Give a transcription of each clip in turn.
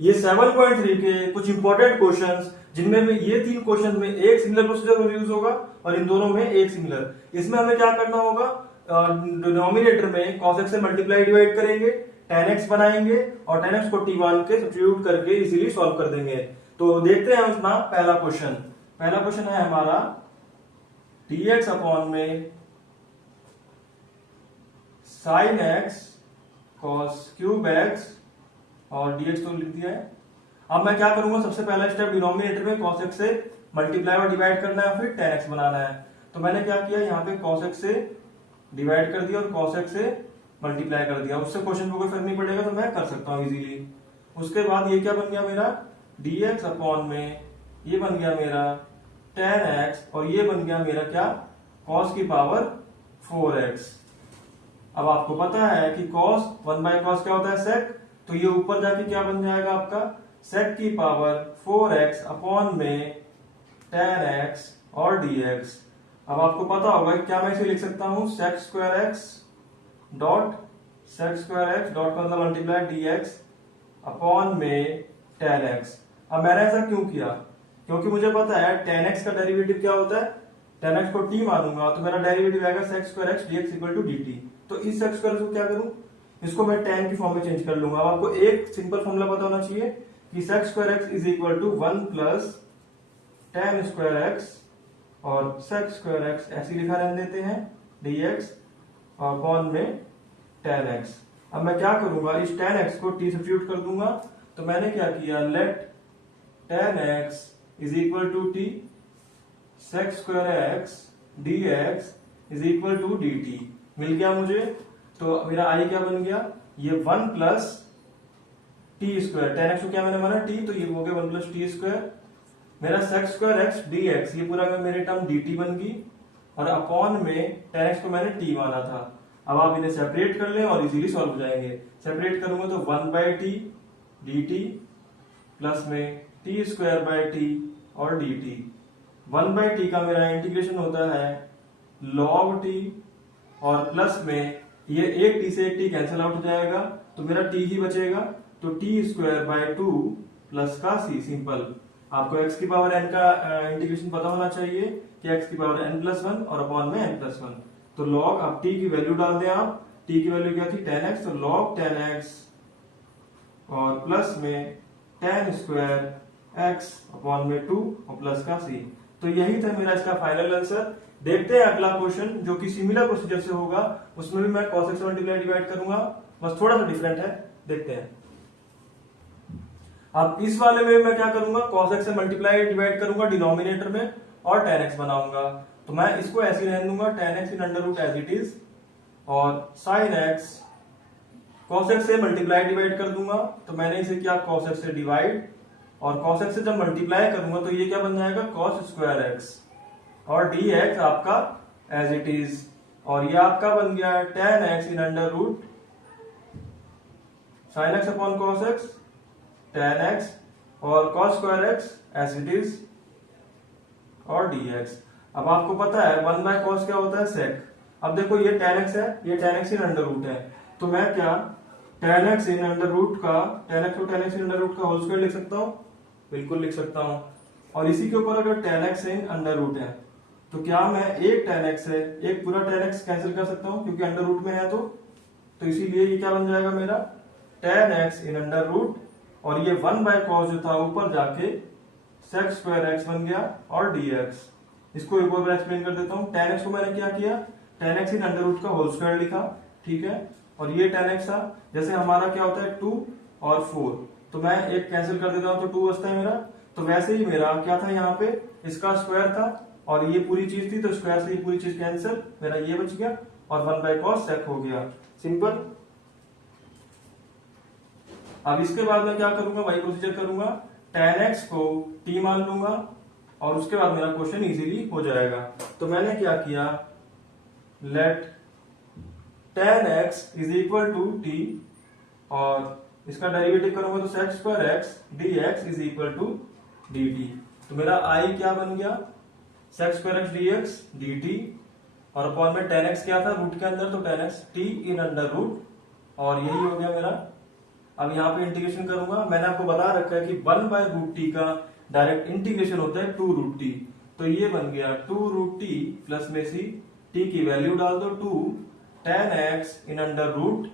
ये 7.3 के कुछ इंपॉर्टेंट क्वेश्चंस जिनमें में ये 3 क्वेश्चन में एक सिमिलर प्रोसीजर यूज होगा और इन दोनों में एक सिमिलर। इसमें हमें क्या करना होगा, डिनोमिनेटर में cos x से मल्टीप्लाई डिवाइड करेंगे, tan x बनाएंगे और tan x को t1 के सब्स्टिट्यूट करके इजीली सॉल्व कर देंगे। तो देखते हैं अपना पहला क्वेश्चन है हमारा dx अपॉन में sin x cos cube x और dx तो लिख दिया है। अब मैं क्या करूंगा, सबसे पहला स्टेप डिनोमिनेटर में cos x से मल्टीप्लाई और डिवाइड करना है, फिर tan x बनाना है। तो मैंने क्या किया, यहाँ पे cos x से डिवाइड कर दिया और cos x से मल्टीप्लाई कर दिया। उससे क्वेश्चन को कोई फर्क नहीं पड़ेगा तो मैं कर सकता हूँ इजीली। उसके बाद ये क्या बन गया मेरा, dx अपॉन में ये बन गया मेरा tan x और ये बन गया मेरा क्या, cos की पावर 4x। अब आपको पता है कि cos 1/cos क्या होता है, sec, तो ये ऊपर जाके क्या बन जाएगा आपका sec की पावर 4x अपॉन में tan x और dx। अब आपको पता होगा कि क्या मैं इसे लिख सकता हूं, sec स्क्वायर x डॉट का मतलब मल्टीप्लाई dx अपॉन में tan x। अब मैंने ऐसा क्यों किया, क्योंकि मुझे पता है tan x का डेरिवेटिव क्या होता है, tan x को t मानूंगा तो मेरा डेरिवेटिव आएगा sec square x dx equal to dt। तो इस sec स्क्वायर को क्या करूं, इसको मैं tan की फॉर्म में चेंज कर लूंगा। अब आपको एक सिंपल फॉर्मूला पता होना चाहिए कि sec square x is equal to 1 plus tan square x और sec स्क्वायर x ऐसे लिखा रहने देते हैं dx और अपॉन में tan x। अब मैं क्या करूंगा, इस tan x को t सब्स्टिट्यूट कर दूंगा। तो मैंने क्या किया, let tan x is equal to t sec square x dx is equal to dt मिल गया मुझे। तो मेरा i क्या बन गया, ये 1 plus T square, tan x को क्या मैंने माना t, तो ये हो गया 1 प्लस टी स्क्वायर। मेरा sec स्क्वायर x dx ये पूरा मेरे टर्म dt बन गई और अपॉन में tan x को मैंने t माना था। अब आप इन्हें सेपरेट कर लें और इजीली सॉल्व हो जाएंगे। सेपरेट करूंगा तो 1/t dt प्लस में t स्क्वायर बाय t और dt। 1/t का मेरा इंटीग्रेशन होता है log t और प्लस में ये एक t से एक t कैंसिल आउट हो जाएगा तो मेरा t ही बचेगा। तो t स्क्वायर बाय 2 प्लस का c, सिंपल। आपको x की पावर n का इंटीग्रेशन पता होना चाहिए कि x की पावर n प्लस 1 और अपॉन में n प्लस 1। तो log, अब t की वैल्यू डाल दें आप, t की वैल्यू क्या थी tan x, तो log tan x और प्लस में tan स्क्वायर x अपॉन में 2 और प्लस का c। तो यही था मेरा इसका फाइनल आंसर। देखते हैं अगला क्वेश्चन जो कि सिमिलर प्रोसीजर से होगा, उसमें भी मैं cos x से मल्टीप्लाई डिवाइड करूंगा, बस थोड़ा सा डिफरेंट है। देखते हैं। अब इस वाले में मैं क्या करूंगा, cos x से मल्टीप्लाई डिवाइड करूंगा डिनोमिनेटर में और tan x बनाऊंगा। तो मैं इसको ऐसे रहने दूंगा, tan x in under root as it is, और sin x cos x से मल्टीप्लाई डिवाइड कर दूंगा। तो मैंने इसे किया cos x से डिवाइड, और cos x से जब मल्टीप्लाई करूंगा तो ये क्या बन जाएगा cos स्क्वायर x और dx आपका एज इट इज, और ये आपका बन गया tan x in under root sin x upon cos x tan x और cos square x as it is और dx। अब आपको पता है 1/cos क्या होता है, sec। अब देखो ये tan x है, ये tan x in under root है, तो मैं क्या tan x in under root का, tan x को tan x in under root का होल स्क्वायर लिख सकता हूँ, बिल्कुल लिख सकता हूँ। और इसी के ऊपर अगर tan x in under root है तो क्या मैं एक tan x है, एक पूरा tan x कैंसिल कर सकता हूँ क्योंकि अंडर रूट में है, तो इसीलिए ये क्या बन जाएगा मेरा tan x in under root, और ये 1/cos जो था ऊपर जाके sec स्क्वायर x बन गया और dx। इसको एक बार एक्सप्लेन कर देता हूँ। tan x को मैंने क्या किया, tan x in under root का होल स्क्वायर लिखा, ठीक है, और ये tan x था, जैसे हमारा क्या होता है 2 और 4, तो मैं एक कैंसिल कर देता हूँ तो 2 बचता है मेरा। तो वैसे ही मेरा क्या था, यहाँ पे इसका स्क्वायर था और ये पूरी चीज थी, तो स्क्वायर से ये पूरी चीज कैंसिल, मेरा ये बच गया और 1/cos sec हो गया, सिंपल। अब इसके बाद मैं क्या करूंगा, वही प्रोसीजर करूंगा, tan x को t मान लूंगा और उसके बाद मेरा क्वेश्चन इजीली हो जाएगा। तो मैंने क्या किया, let tan x is equal to t और इसका डेरिवेटिव करूंगा तो sec square x dx is equal to dt। तो मेरा i क्या बन गया, sec square x dx dt, और अपॉन में tan x क्या था रूट के अंदर, तो tan x t in under root, और यही हो गया मेरा अब यहाँ पे इंटीग्रेशन करूंगा, मैंने आपको बता रखा है कि 1/√t का डायरेक्ट इंटीग्रेशन होता है 2√t। तो ये बन गया 2√t प्लस में सी, t की वैल्यू डाल दो 2 tan x in under root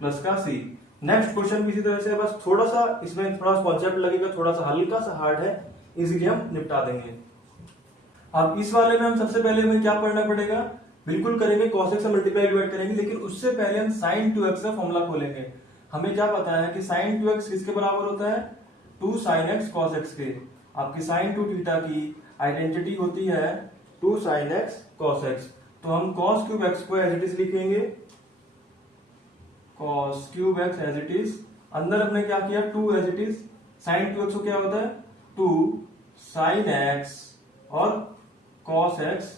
plus का सी। नेक्स्ट क्वेश्चन भी इसी तरह से, बस थोड़ा सा इसमें थोड़ा कॉन्सेप्ट लगेगा, थोड़ा सा हल्का सा हार्ड है, इजीली हम निपटा देंगे। अब इस वाले में हम सबसे पहले हमें क्या पढ़ना पड़ेगा, बिल्कुल करेंगे cos x से मल्टीप्लाई डिवाइड करेंगे, लेकिन उससे पहले हम sin 2x का फॉर्मूला खोलेंगे। हमें क्या पता है कि sin 2x किसके बराबर होता है, 2 sin x cos x के। आपकी sin 2 थीटा की आइडेंटिटी होती है 2 sin x cos x। तो हम cos क्यूब x को एज इट इज लिखेंगे, cos cube x as it is, अंदर हमने क्या किया 2 as it is, sin 2x को क्या होता है 2 sin x और cos x,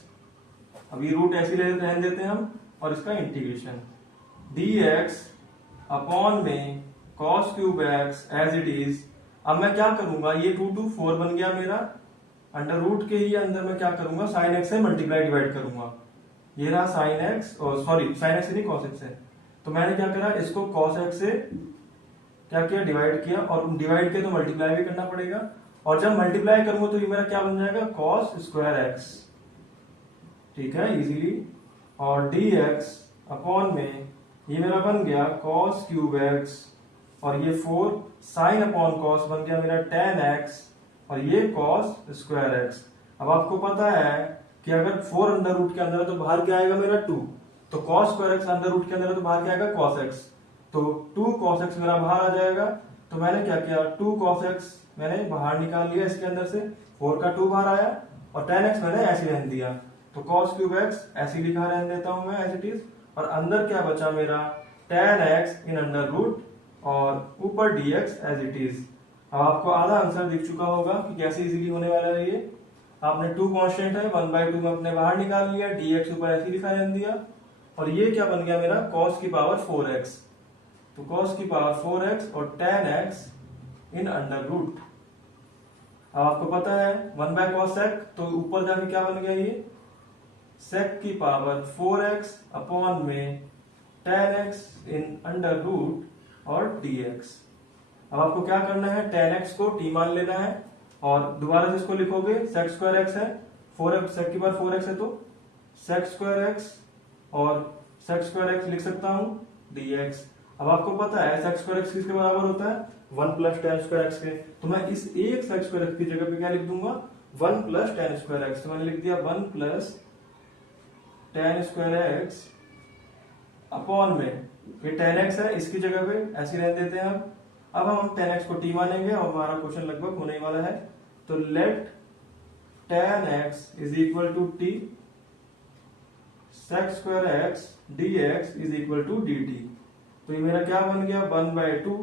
अभी रूट ऐसी रहने देते हैं हम, और इसका इंटीग्रेशन dx अपॉन में cos cube x as it is. अब मैं क्या करूंगा, ये 2 2 4 बन गया मेरा, अंडर रूट के ही अंदर मैं क्या करूंगा sin x से मल्टीप्लाई डिवाइड करूंगा, ये रहा sin x, और सॉरी sin x से नहीं cos x है। तो मैंने क्या करा, इसको cos x से क्या किया, डिवाइड किया, और डिवाइड किया तो मल्टीप्लाई भी करना पड़ेगा, और जब मल्टीप्लाई करूंगा तो ये मेरा क्या बन जाएगा cos स्क्वायर x, ठीक है इजीली। और dx अपॉन में ये मेरा बन गया cos क्यूब x, और ये 4 sin अपॉन cos बन गया मेरा tan x, और ये cos स्क्वायर x। अब आपको पता है कि अगर 4 अंडर रूट के अंदर है तो बाहर क्या आएगा मेरा 2, तो cos square x under root के अंदर है तो बाहर क्या आएगा cos x, तो 2 cos x मेरा बाहर आ जाएगा। तो मैंने क्या किया, 2 cos x मैंने बाहर निकाल लिया इसके अंदर से, 4 का 2 बाहर आया, और tan x मैंने ऐसे रहने दिया, तो cos क्यूब x ऐसे लिखा रहने देता हूं मैं एज इट इज, और अंदर क्या बचा मेरा tan x in under root, और ऊपर dx एज इट इज। अब आपको आधा आंसर दिख चुका होगा कि कैसे इजीली होने वाला है ये। आपने 2 कांस्टेंट है 1/2 में अपने बाहर निकाल लिया, dx ऊपर ऐसे लिखा रहने दिया, और ये क्या बन गया मेरा cos की पावर 4x, तो cos की पावर 4x और tan x in under root. अब आपको पता है 1/cos sec, तो ऊपर जाके क्या बन गया ये sec की पावर 4x अपॉन में tan x in under root और dx। अब आपको क्या करना है, tan x को t मान लेना है, और दोबारा से इसको लिखोगे sec स्क्वायर x है, 4x sec की पावर 4x है, तो sec स्क्वायर x और sec स्क्वायर x लिख सकता हूं dx। अब आपको पता है sec स्क्वायर x किसके बराबर होता है 1 प्लस tan स्क्वायर x के, तो मैं इस एक sec स्क्वायर x की जगह पे क्या लिख दूंगा 1 प्लस tan स्क्वायर x, तो मैंने लिख दिया 1 plus tan square x upon में ये tan x है, इसकी जगह पे ऐसे रहने देते हैं हम। अब हम tan x को t मानेंगे और हमारा क्वेश्चन लगभग होने वाला है, तो let tan x is equal to t sec square x dx is equal to dt। तो ये मेरा क्या बन गया 1/2,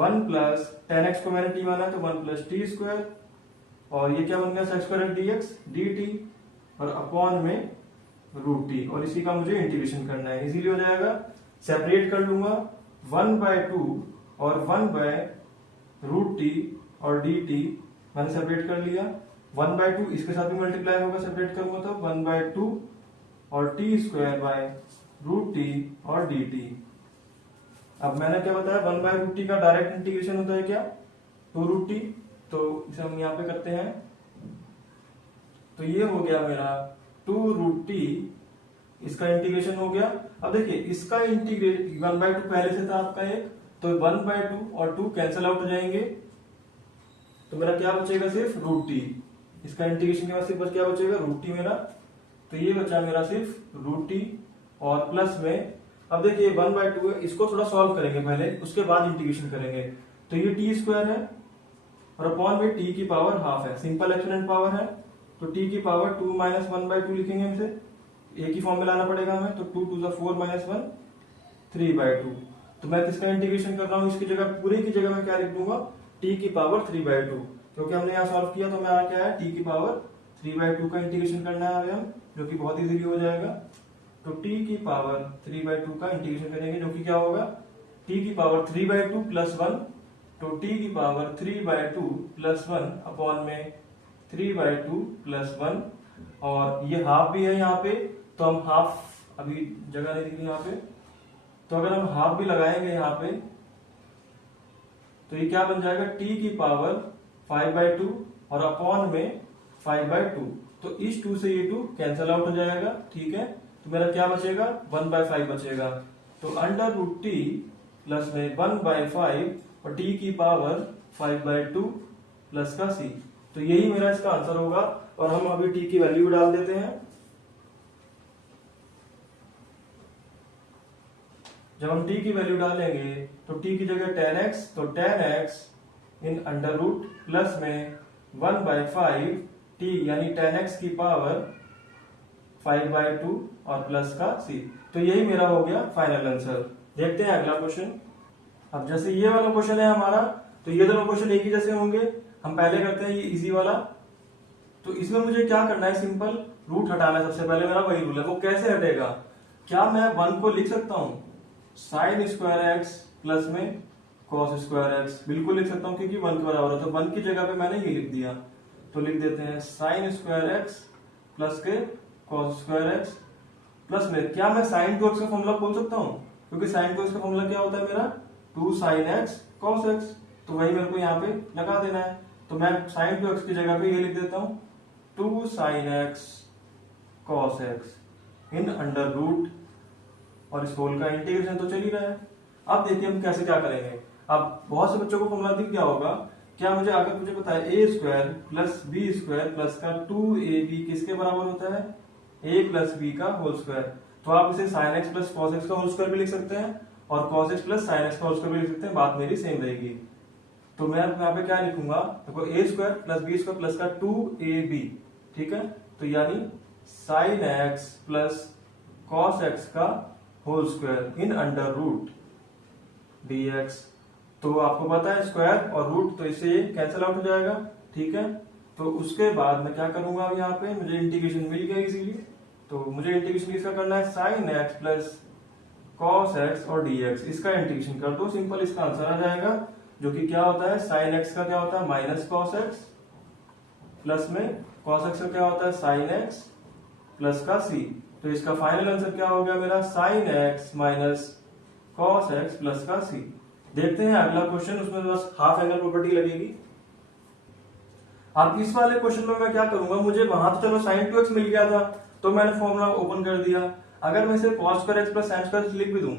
1 प्लस tan x को मैंने t माना है तो 1 प्लस टी स्क्वायर, और ये क्या बन गया sec स्क्वायर dx dt, और अपॉन में रूट टी, और इसी का मुझे इंटीग्रेशन करना है, इजीली हो जाएगा। सेपरेट कर लूंगा 1/2 और 1/√t और dt मैंने सेपरेट कर लिया, 1/2 इसके साथ भी मल्टीप्लाई होगा, सेपरेट करूंगा तो 1/2 और t स्क्वायर बाय √t और dt। अब मैंने क्या बताया 1/√t का डायरेक्ट इंटीग्रेशन होता है क्या 2√t, तो इसे हम यहाँ पे करते हैं, तो ये हो गया मेरा 2√t, इसका इंटीग्रेशन हो गया। अब देखिए इसका इंटीग्रेशन 1/2 पहले से था आपका एक, तो 1/2 और 2 कैंसिल आउट हो जाएंगे, तो मेरा क्या बचेगा सिर्फ √t, इसका इंटीग्रेशन के बाद सिर्फ क्या बचेगा √t मेरा, तो ये बचा मेरा सिर्फ √t, और प्लस में अब देखिए 1/2 है, इसको थोड़ा सॉल्व करेंगे पहले, उसके बाद इंटीग्रेशन करेंगे, तो ये t स्क्वायर है और अपॉन में t की पावर हाफ है, सिंपल एक्सपोनेंट पावर है, तो t की पावर 2 माइनस 1/2 लिखेंगे हम इसे, एक ही फॉर्म में लाना पड़ेगा हमें, तो 2 2 4 माइनस 1 3/2। तो मैं किसका इंटीग्रेशन कर रहा हूँ, इसकी जगह पूरे की जगह मैं क्या लिख दूंगा t की पावर 3/2, क्योंकि हमने यहाँ सॉल्व किया तो मैं क्या है t की पावर 3/2 का इंटीग्रेशन करना है हम, जो कि बहुत इजीली हो जाएगा। तो t की पावर 3/2 का इंटीग्रेशन करेंगे, जो कि क्या होगा t की पावर 3/2 प्लस 1, तो t की पावर 3/2 प्लस 1 अपॉन में 3/2 प्लस 1, और ये हाफ भी है यहाँ पे, तो हम हाफ, अभी जगह नहीं दिख रही यहाँ पे, तो अगर हम हाफ भी लगाएंगे यहाँ पे तो ये क्या बन जाएगा, t की पावर 5/2 और अपॉन में 5/2। तो इस 2 से ये 2 कैंसिल आउट हो जाएगा, ठीक है। तो मेरा क्या बचेगा, 1/5 बचेगा। तो अंडर रूट टी प्लस में 1/5 और t की पावर 5/2 प्लस का c। तो यही मेरा इसका आंसर होगा। और हम अभी t की वैल्यू डाल देते हैं। जब हम t की वैल्यू डालेंगे तो t की जगह 10x, तो 10x इन अंडर रूट प्लस में 1/5 t यानी 10x की पावर 5/2 और प्लस का c। तो यही मेरा हो गया फाइनल आंसर। देखते हैं अगला क्वेश्चन। अब जैसे ये वाला क्वेश्चन है हमारा, तो ये दोनों क्वेश्चन एक ही जैसे होंगे। हम पहले करते हैं ये इजी वाला। तो इसमें मुझे क्या करना है, सिंपल रूट हटाना है। सबसे पहले मेरा वही रूल है, वो कैसे हटेगा, क्या मैं 1 को लिख सकता हूं साइन स्क्वायर एक्स प्लस में कॉस स्क्वायर एक्स, बिल्कुल लिख सकता हूं क्योंकि 1 के बराबर है। तो 1 की जगह पे मैंने ये लिख दिया, तो लिख देते हैं साइन स्क्वायर एक्स प्लस के कॉस स्क्वायर एक्स प्लस में, क्या मैं साइन 2x का फॉर्मूला बोल सकता हूं, क्योंकि साइन 2x का फॉर्मूला क्या होता है मेरा 2 साइन एक्स कॉस एक्स। तो वही मेरे को यहाँ पे लगा देना है। तो मैं साइन 2x की जगह पे ये लिख देता हूं 2 sine x cos x in under root, और इस होल का इंटीग्रेशन तो चल ही रहा है। अब देखिए हम कैसे क्या करेंगे। अब बहुत से बच्चों को फॉर्मूला दिख गया होगा। क्या मुझे अगर मुझे पता है a square plus b square plus का 2ab किसके बराबर होता है, a प्लस बी का होल स्क्वायर। तो आप इसे sine x plus cos x का होल स्क्वायर भी लिख सकते हैं और cos x plus sine x का होल स्क्वायर भी लिख सकते हैं, बात मेरी सेम रहेगी। तो मैं यहाँ पे क्या लिखूंगा, देखो a square plus b square plus का 2ab, ठीक है। तो यानी sine x plus cos x का whole square in under root dx। तो आपको पता है स्क्वायर और रूट, तो इससे ये कैंसिल आउट हो जाएगा, ठीक है। तो उसके बाद मैं क्या करूंगा, अब यहाँ पे मुझे इंटीग्रेशन मिल गया इजीली। तो मुझे इंटीग्रेशन किसका करना है, sign x plus cos x और dx, इसका इंटीग्रेशन कर दो, सिंपल इसका आंसर आ जाएगा। जो कि क्या होता है, साइन एक्स का क्या होता है माइनस कॉस एक्स प्लस में कॉस एक्स का क्या होता है साइन एक्स प्लस का c। तो इसका फाइनल आंसर क्या हो गया मेरा, sine x minus cos x plus का c। देखते हैं अगला क्वेश्चन, उसमें बस हाफ एंगल प्रॉपर्टी लगेगी। अब इस वाले क्वेश्चन में मैं क्या करूंगा, मुझे वहां तो चलो साइन 2x मिल गया था तो मैंने फॉर्मूला ओपन कर दिया। अगर मैं इसे cos square x plus sine square x लिख भी दूं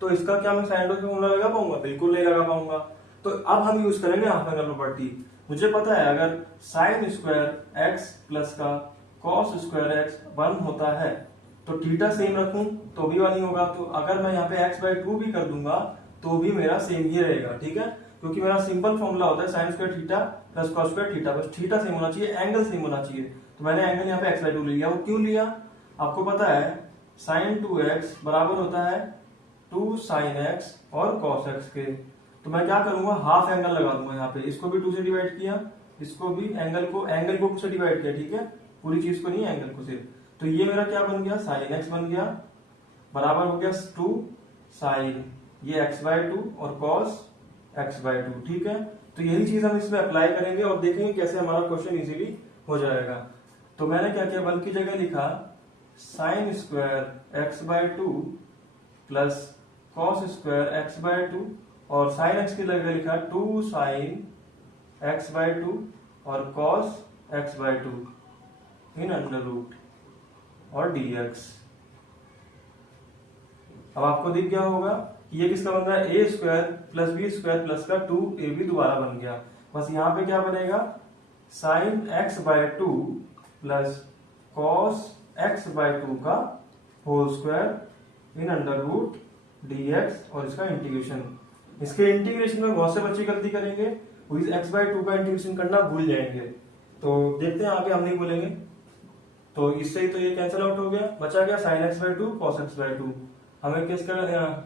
तो इसका क्या मैं साइन 2x का फॉर्मूला लगा पाऊंगा, बिल्कुल नहीं लगा पाऊंगा। तो अब हम यूज करेंगे हाफ एंगल प्रॉपर्टी। मुझे पता है अगर साइन स्क्वायर एक्स प्लस का कॉस स्क्वायर एक्स 1 होता है तो थीटा सेम रखूं तो भी 1 ही होगा। तो अगर मैं यहाँ पे x/2 भी कर दूंगा तो भी मेरा सेम ही रहेगा, ठीक है। क्योंकि मेरा सिंपल फॉर्मूला होता है sine square theta plus cos square theta, बस थीटा सेम होना चाहिए, एंगल सेम होना चाहिए। तो मैंने एंगल यहाँ पे x/2 ले लिया। वो क्यों लिया, आपको पता है साइन 2x बराबर होता है 2 साइन x और कॉस x के। तो मैं क्या करूंगा, हाफ एंगल लगा दूंगा यहाँ पे। इसको भी 2 से डिवाइड किया, इसको भी एंगल को 2 से डिवाइड किया, ठीक है। पूरी चीज को नहीं, एंगल को सिर्फ। तो ये मेरा क्या बन गया, साइन एक्स बन गया, बराबर हो गया 2 साइन ये x/2 और कॉस x/2, ठीक है। तो यही चीज हम इसमें अप्लाई करेंगे और देखेंगे कैसे हमारा क्वेश्चन इजीली हो जाएगा। तो मैंने क्या किया, 1 की जगह लिखा sine square x/2 plus cos square x/2 और साइन x की जगह लिखा 2 साइन x/2 और cos x/2 in under root और dx। अब आपको दिख गया होगा कि ये किसका बन रहा है, a square plus b square plus का 2ab दोबारा बन गया। बस यहाँ पे क्या बनेगा, sign x/2 plus cos x/2 का whole square in under root dx और इसका इंटीग्रेशन। इसके इंटीग्रेशन में बहुत से बच्चे गलती करेंगे, वो इस x/2 का इंटीग्रेशन करना भूल जाएंगे। तो देखते हैं आगे हम नहीं बोलेंगे। तो इससे ही तो ये कैंसिल आउट हो गया, बचा गया साइन x/2 कॉस x/2। हमें किसका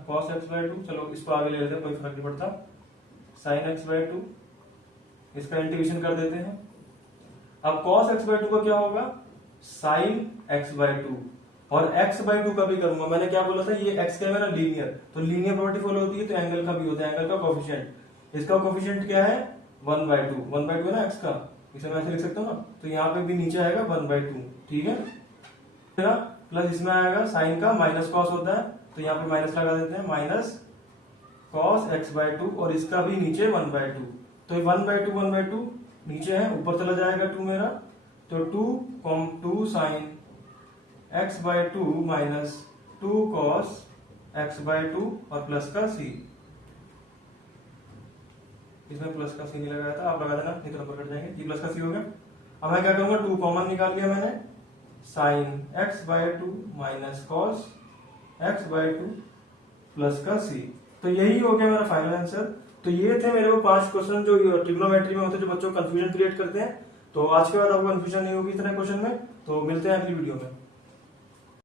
कॉस x/2, चलो इसको आगे ले लेते हैं, कोई फर्क नहीं पड़ता। साइन x/2 इसका इंटीग्रेशन कर देते हैं। अब कॉस x/2 का क्या होगा, साइन x/2 और x/2 का भी करूंगा। मैंने क्या बोला था, ये x का मेरा लीनियर, तो लीनियर प्रॉपर्टी फॉलो होती है तो एंगल का भी होता है, एंगल का कोफिशिएंट। इसका कोफिशिएंट क्या है 1/2, 1/2 है ना x का, इसे मैं ऐसे लिख सकता हूँ ना। तो यहाँ पे भी नीचे आएगा 1/2, ठीक है। प्लस इसमें आएगा साइन का माइनस कॉस होता है, तो यहाँ पे माइनस लगा देते हैं, minus cos x by two और इसका भी नीचे 1/2। तो ये 1/2 नीचे है, ऊपर चला जाएगा 2 मेरा, तो 2 sine x by two minus 2 cos x by two और प्लस का सी। इसमें प्लस का सी नहीं लगाया था, आप लगा देना, नहीं तो नंबर कट जाएंगे। ये प्लस का सी हो गया। अब मैं क्या करूंगा, 2 कॉमन निकाल लिया मैंने, sine x by two minus cos x by two plus का सी। तो यही हो गया मेरा फाइनल आंसर। तो ये थे मेरे वो 5 क्वेश्चन जो ट्रिग्नोमेट्री में होते हैं, जो बच्चों को कंफ्यूजन क्रिएट करते हैं। तो आज के बाद आपको कंफ्यूजन नहीं होगी इतने क्वेश्चन में। तो मिलते हैं अगली वीडियो में।